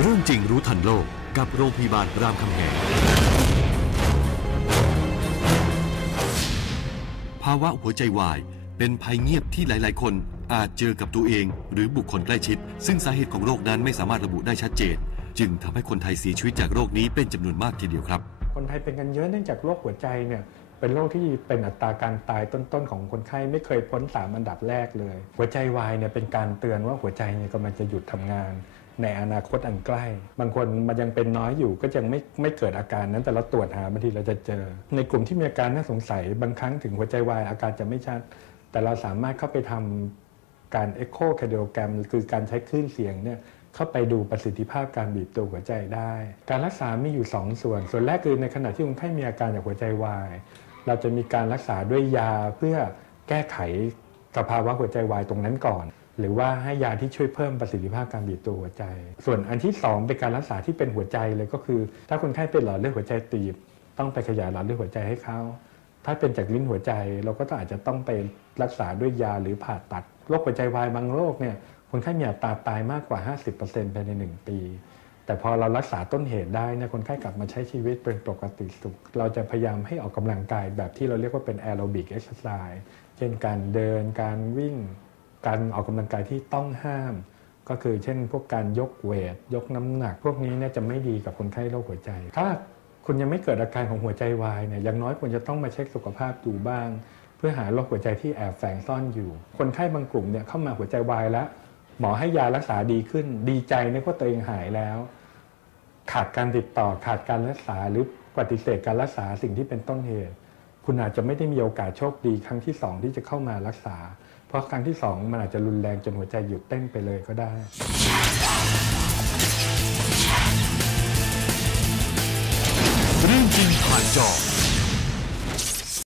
เรื่องจริงรู้ทันโลกกับโรงพยาบาลรามคำแหง ภาวะหัวใจวายเป็นภัยเงียบที่หลาย ๆ คนอาจเจอกับตัวเอง หรือบุคคลใกล้ชิด ซึ่งสาเหตุของโรคนั้นไม่สามารถระบุได้ชัดเจน จึงทำให้คนไทยเสียชีวิตจากโรคนี้เป็นจำนวนมากทีเดียวครับ คนไทยเป็นกันเยอะเนื่องจากโรคหัวใจเนี่ยเป็นโรคที่เป็นอัตราการตายต้น ๆ ของคนไข้ไม่เคยพ้นสามอันดับแรกเลย หัวใจวายเนี่ยเป็นการเตือนว่าหัวใจเนี่ยกำลังจะหยุดทำงาน ในอนาคตอันใกล้ บางคนมันยังเป็นน้อยอยู่ก็ยังไม่ไม่เกิดอาการนั้น แต่เราตรวจหาบางทีเราจะเจอ ในกลุ่มที่มีอาการน่าสงสัยบางครั้งถึงหัวใจวายอาการจะไม่ชัด แต่เราสามารถเข้าไปทำการเอ็กโคคาร์ดิโอแกรมคือการใช้คลื่นเสียงเนี่ยเข้าไปดูประสิทธิภาพการบีบตัวหัวใจได้ การรักษามีอยู่ 2 ส่วน ส่วนแรกคือในขณะที่คนไข้มีอาการจากหัวใจวาย เราจะมีการรักษาด้วยยาเพื่อแก้ไขสภาวะหัวใจวายตรงนั้นก่อน หรือว่าให้ยาที่ช่วยเพิ่มประสิทธิภาพการบีบตัวหัวใจ ส่วนอันที่ 2 เป็นการรักษาที่เป็นหัวใจเลยก็คือ ถ้าคนไข้เป็นหลอดเลือดหัวใจตีบ ต้องไปขยายหลอดเลือดหัวใจให้เขาถ้าเป็นจากลิ้นหัวใจเราก็ต้องอาจจะต้องไปรักษาด้วยยาหรือผ่าตัดโรคหัวใจวายบางโรคเนี่ยคนไข้มีอัตราตายมากกว่า 50%ภายใน 1 ปี แต่พอเรารักษาต้นเหตุได้เนี่ยคนไข้กลับมาใช้ชีวิตเป็นปกติสุข เราจะพยายามให้ออกกำลังกายแบบที่เราเรียกว่าเป็นแอโรบิกเอ็กซ์ไซส์เช่นการเดินการวิ่ง การออกกำลังกายที่ต้องห้าม ก็คือเช่น พวกการยกเวท ยกน้ำหนัก พวกนี้เนี่ยจะไม่ดีกับคนไข้โรคหัวใจ ถ้าคุณยังไม่เกิดอาการของหัวใจวายเนี่ยอย่างน้อยควรจะต้องมาเช็คสุขภาพดูบ้าง เพื่อหาโรคหัวใจที่แอบแฝงซ่อนอยู่ คนไข้บางกลุ่มเนี่ยเข้ามาหัวใจวายแล้ว หมอให้ยารักษาดีขึ้น ดีใจนึกว่าตัวเองหายแล้ว ขาดการติดต่อขาดการรักษาหรือปฏิเสธการรักษาสิ่งที่เป็นต้นเหตุ คุณอาจจะไม่ได้มีโอกาสโชคดีครั้งที่สองที่จะเข้ามารักษา เพราะครั้งที่สองมันอาจจะรุนแรงจนหัวใจหยุดเต้นไปเลยก็ได้ เรื่องจริงผ่านจอ